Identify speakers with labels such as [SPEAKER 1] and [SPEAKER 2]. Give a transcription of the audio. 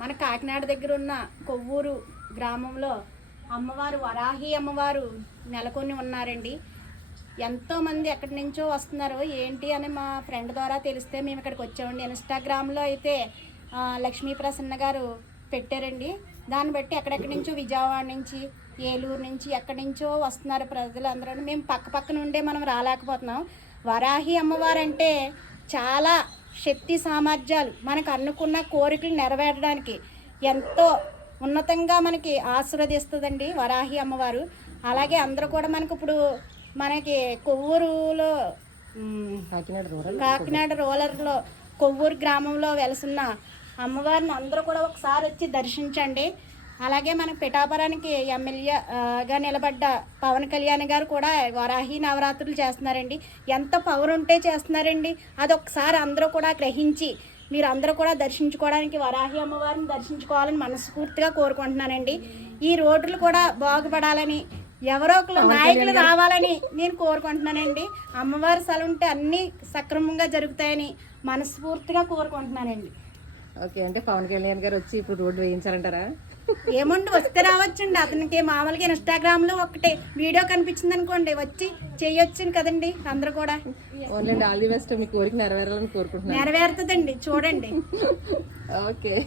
[SPEAKER 1] మన కాకినాడ దగ్గర ఉన్న కొవ్వూరు గ్రామంలో అమ్మవారు వరాహి అమ్మవారు నెలకొని ఉన్నారండి. ఎంతోమంది ఎక్కడి నుంచో వస్తున్నారు. ఏంటి అని మా ఫ్రెండ్ ద్వారా తెలిస్తే మేము ఇక్కడికి వచ్చామండి. ఇన్స్టాగ్రామ్లో అయితే లక్ష్మీ ప్రసన్న గారు పెట్టారండి. దాన్ని బట్టి ఎక్కడెక్కడి నుంచో విజయవాడ నుంచి ఏలూరు నుంచి ఎక్కడి నుంచో వస్తున్నారు ప్రజలందరూ. మేము పక్క పక్కన ఉండే మనం రాలేకపోతున్నాం. వరాహి అమ్మవారు అంటే చాలా శక్తి సామర్థ్యాలు. మనకు అనుకున్న కోరికలు నెరవేరడానికి ఎంతో ఉన్నతంగా మనకి ఆశీర్వదిస్తుందండి వరాహి అమ్మవారు. అలాగే అందరూ కూడా మనకి ఇప్పుడు మనకి కొవ్వూరులో కాకినాడ రూరల్లో కొవ్వూరు గ్రామంలో వెలసున్న అమ్మవారిని అందరూ కూడా ఒకసారి వచ్చి దర్శించండి. అలాగే మన పిఠాపురానికి ఎమ్మెల్యేగా నిలబడ్డ పవన్ కళ్యాణ్ గారు కూడా వరాహి నవరాత్రులు చేస్తున్నారండి. ఎంత పవర్ ఉంటే చేస్తున్నారండి. అది ఒకసారి అందరూ కూడా గ్రహించి మీరు అందరూ కూడా దర్శించుకోవడానికి వరాహి అమ్మవారిని దర్శించుకోవాలని మనస్ఫూర్తిగా కోరుకుంటున్నానండి. ఈ రోడ్లు కూడా బాగుపడాలని ఎవరో ఒకరు నాయకులు రావాలని నేను కోరుకుంటున్నానండి. అమ్మవారి స్థలం ఉంటే అన్నీ సక్రమంగా జరుగుతాయని మనస్ఫూర్తిగా కోరుకుంటున్నానండి.
[SPEAKER 2] ఓకే అంటే పవన్ కళ్యాణ్ గారు వచ్చి ఇప్పుడు రోడ్డు వేయించాలంటారా?
[SPEAKER 1] ఏముండి వస్తే రావచ్చండి. అతనికి మామూలుగా ఇన్స్టాగ్రామ్లో ఒకటి వీడియో కనిపించింది అనుకోండి. వచ్చి చేయొచ్చు కదండి అందరూ కూడా.
[SPEAKER 2] Only all the best. మీ కోరిక నెరవేరాలని కోరుకుంటున్నాను.
[SPEAKER 1] నెరవేరుతుందండి. చూడండి.
[SPEAKER 2] ఓకే.